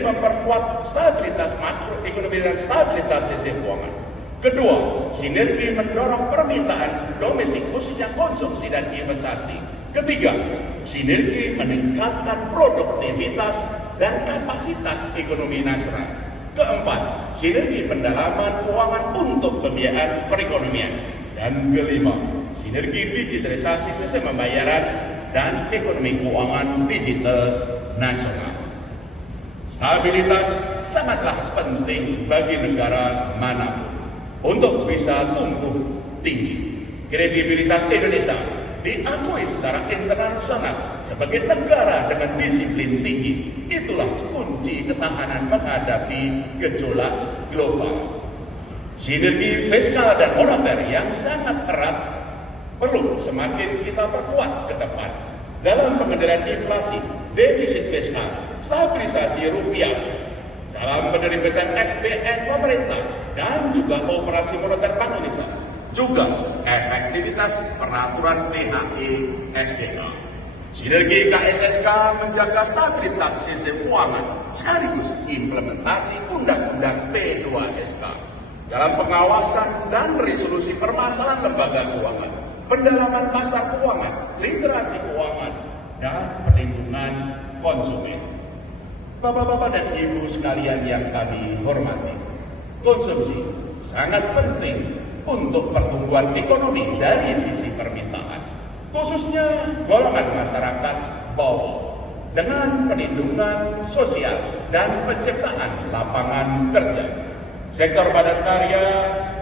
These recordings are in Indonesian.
demi memperkuat stabilitas makroekonomi dan stabilitas sistem keuangan. Kedua, sinergi mendorong permintaan domestik khususnya konsumsi dan investasi. Ketiga, sinergi meningkatkan produktivitas dan kapasitas ekonomi nasional. Keempat, sinergi pendalaman keuangan untuk pembiayaan perekonomian. Dan kelima, sinergi digitalisasi sistem pembayaran dan ekonomi keuangan digital nasional. Stabilitas sangatlah penting bagi negara manapun untuk bisa tumbuh tinggi. Kredibilitas Indonesia diakui secara internasional sebagai negara dengan disiplin tinggi. Itulah kunci ketahanan menghadapi gejolak global. Sinergi fiskal dan moneter yang sangat erat perlu semakin kita perkuat ke depan dalam pengendalian inflasi, defisit fiskal, stabilisasi rupiah, dalam penerbitan SBN pemerintah, dan juga operasi moneter Bank Indonesia, juga efektivitas peraturan PHE SDK. Sinergi KSSK menjaga stabilitas sistem keuangan sekaligus implementasi Undang-Undang P2SK dalam pengawasan dan resolusi permasalahan lembaga keuangan, pendalaman pasar keuangan, literasi keuangan, dan perlindungan konsumen. Bapak-bapak dan ibu sekalian yang kami hormati, konsumsi sangat penting untuk pertumbuhan ekonomi dari sisi permintaan, khususnya golongan masyarakat bawah, dengan perlindungan sosial dan penciptaan lapangan kerja. Sektor padat karya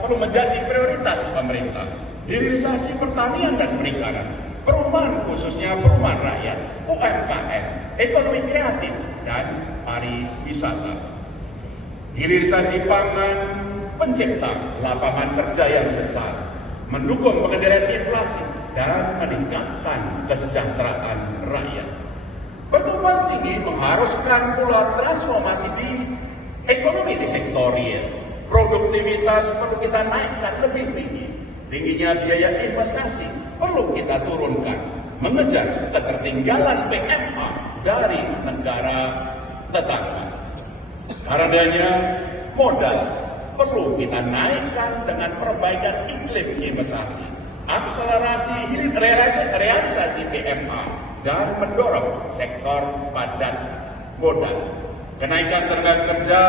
perlu menjadi prioritas pemerintah. Hilirisasi pertanian dan perikanan, perumahan khususnya perumahan rakyat, UMKM, ekonomi kreatif, dan pariwisata. Hilirisasi pangan pencipta lapangan kerja yang besar, mendukung pengendalian inflasi, dan meningkatkan kesejahteraan rakyat. Pertumbuhan tinggi mengharuskan pula transformasi di ekonomi di sektor real. Produktivitas perlu kita naikkan lebih tinggi. Tingginya biaya investasi perlu kita turunkan, mengejar ketertinggalan PMA dari negara tetangga. Karenanya modal perlu kita naikkan dengan perbaikan iklim investasi, akselerasi realisasi PMA, dan mendorong sektor padat modal. Kenaikan tenaga kerja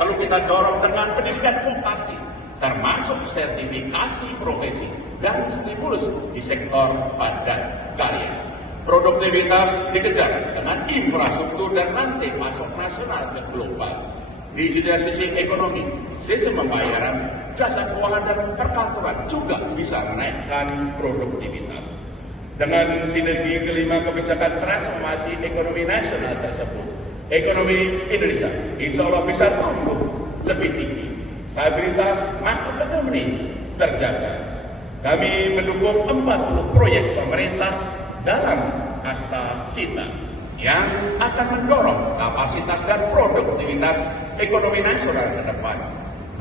perlu kita dorong dengan pendidikan vokasi, termasuk sertifikasi profesi dan stimulus di sektor padat karya. Produktivitas dikejar dengan infrastruktur dan rantai pasok nasional ke global. Digitalisasi ekonomi, sistem pembayaran, jasa keuangan, dan perkantoran juga bisa menaikkan produktivitas. Dengan sinergi kelima kebijakan transformasi ekonomi nasional tersebut, ekonomi Indonesia insya Allah bisa tumbuh lebih tinggi. Stabilitas makroekonomi terjaga. Kami mendukung 40 proyek pemerintah dalam Kasta Cita yang akan mendorong kapasitas dan produktivitas ekonomi nasional ke depan,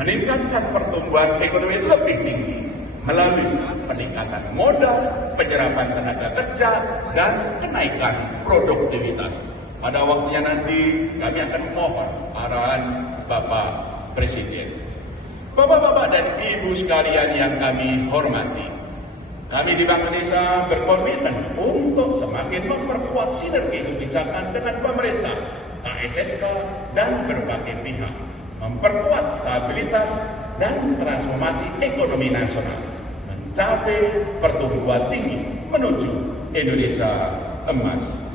meningkatkan pertumbuhan ekonomi lebih tinggi melalui peningkatan modal, penyerapan tenaga kerja, dan kenaikan produktivitas. Pada waktunya nanti kami akan mohon arahan Bapak Presiden. Bapak-bapak dan ibu sekalian yang kami hormati, kami di Bank Indonesia berkomitmen untuk semakin memperkuat sinergi kebijakan dengan pemerintah, KSSK, dan berbagai pihak, memperkuat stabilitas dan transformasi ekonomi nasional, mencapai pertumbuhan tinggi menuju Indonesia emas